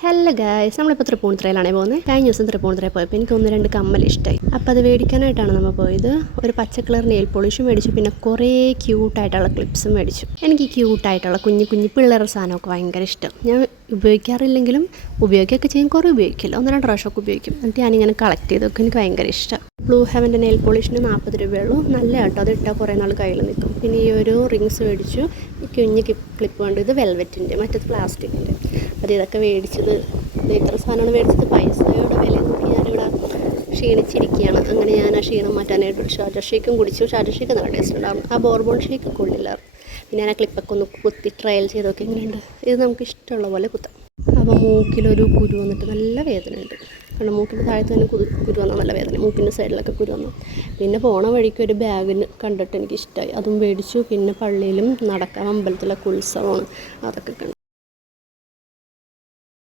Hello guys, നമ്മളിപ്പോൾ തൃപ്പൂണിത്തുറയിലാണേ പോകുന്നത്. കഴിഞ്ഞ ദിവസം തൃപ്പൂണിത്തുറയിൽ പോയപ്പോൾ എനിക്ക് 1-2 കമ്മൽ ഇഷ്ടമായി. അപ്പോൾ അത് മേടിക്കാനായിട്ടാണ് നമ്മൾ പോയത്. ഒരു പച്ച കളർ നെയിൽ പോളിഷും മേടിച്ചു, പിന്നെ കുറേ ക്യൂട്ടായിട്ടുള്ള ക്ലിപ്സും മേടിച്ചു. എനിക്ക് ക്യൂട്ടായിട്ടുള്ള കുഞ്ഞു കുഞ്ഞു പിള്ളേരുടെ സാധനമൊക്കെ ഭയങ്കര ഇഷ്ടം. ഞാൻ ഉപയോഗിക്കാറില്ലെങ്കിലും ഉപയോഗിക്കുകയൊക്കെ ചെയ്യും, കുറേ ഉപയോഗിക്കില്ല, 1-2 പ്രാവശ്യമൊക്കെ ഉപയോഗിക്കും. എന്നിട്ട് ഞാനിങ്ങനെ കളക്ട് ചെയ്തൊക്കെ എനിക്ക് ഭയങ്കര ഇഷ്ടം. ബ്ലൂ ഹെവൻ്റെ നെയിൽ പോളിഷിന് 40 രൂപയുള്ളൂ. നല്ല കേട്ടോ, അത് ഇട്ടാൽ കുറേ നാൾ കയ്യിൽ നിൽക്കും. പിന്നെ ഈ ഒരു റിങ്സ് മേടിച്ചു, ഈ കുഞ്ഞ് ക്ലിപ്പ് ഉണ്ട്. ഇത് വെൽവെറ്റിൻ്റെ, മറ്റേത് പ്ലാസ്റ്റിക്കിൻ്റെ. അത് ഇതൊക്കെ മേടിച്ചത്, ഇത്ര സാധനമാണ് മേടിച്ചത്. പൈസയുടെ വില നോക്കി ഞാനിവിടെ ക്ഷീണിച്ചിരിക്കുകയാണ്. അങ്ങനെ ഞാൻ ആ ക്ഷീണം മാറ്റാനായിട്ട് ഒരു ഷാർജ ഷേക്കും കുടിച്ചു. ഷാർജ ഷേക്ക് നല്ല ടേസ്റ്റ് ഉണ്ടായിരുന്നു. ആ ബോർബോൺ ഷേക്ക് കൊള്ളില്ലായിരുന്നു. പിന്നെ ഞാൻ ആ ക്ലിപ്പൊക്കെ ഒന്ന് കുത്തി ട്രയൽ ചെയ്തൊക്കെ എങ്ങനെയുണ്ട്. ഇത് നമുക്ക് ഇഷ്ടമുള്ള പോലെ കുത്താം. അപ്പോൾ മൂക്കിലൊരു കുരു വന്നിട്ട് നല്ല വേദനയുണ്ട്. കാരണം മൂക്കിൻ്റെ താഴത്ത് തന്നെ കുരു വന്നാൽ നല്ല വേദന, മൂക്കിൻ്റെ സൈഡിലൊക്കെ കുരു വന്നു. പിന്നെ പോണ വഴിക്ക് ഒരു ബാഗിന് കണ്ടിട്ട് എനിക്ക് ഇഷ്ടമായി, അതും മേടിച്ചു. പിന്നെ പള്ളിയിലും നടക്കാം, അമ്പലത്തിലൊക്കെ ഉത്സവമാണ്, അതൊക്കെ കണ്ടു.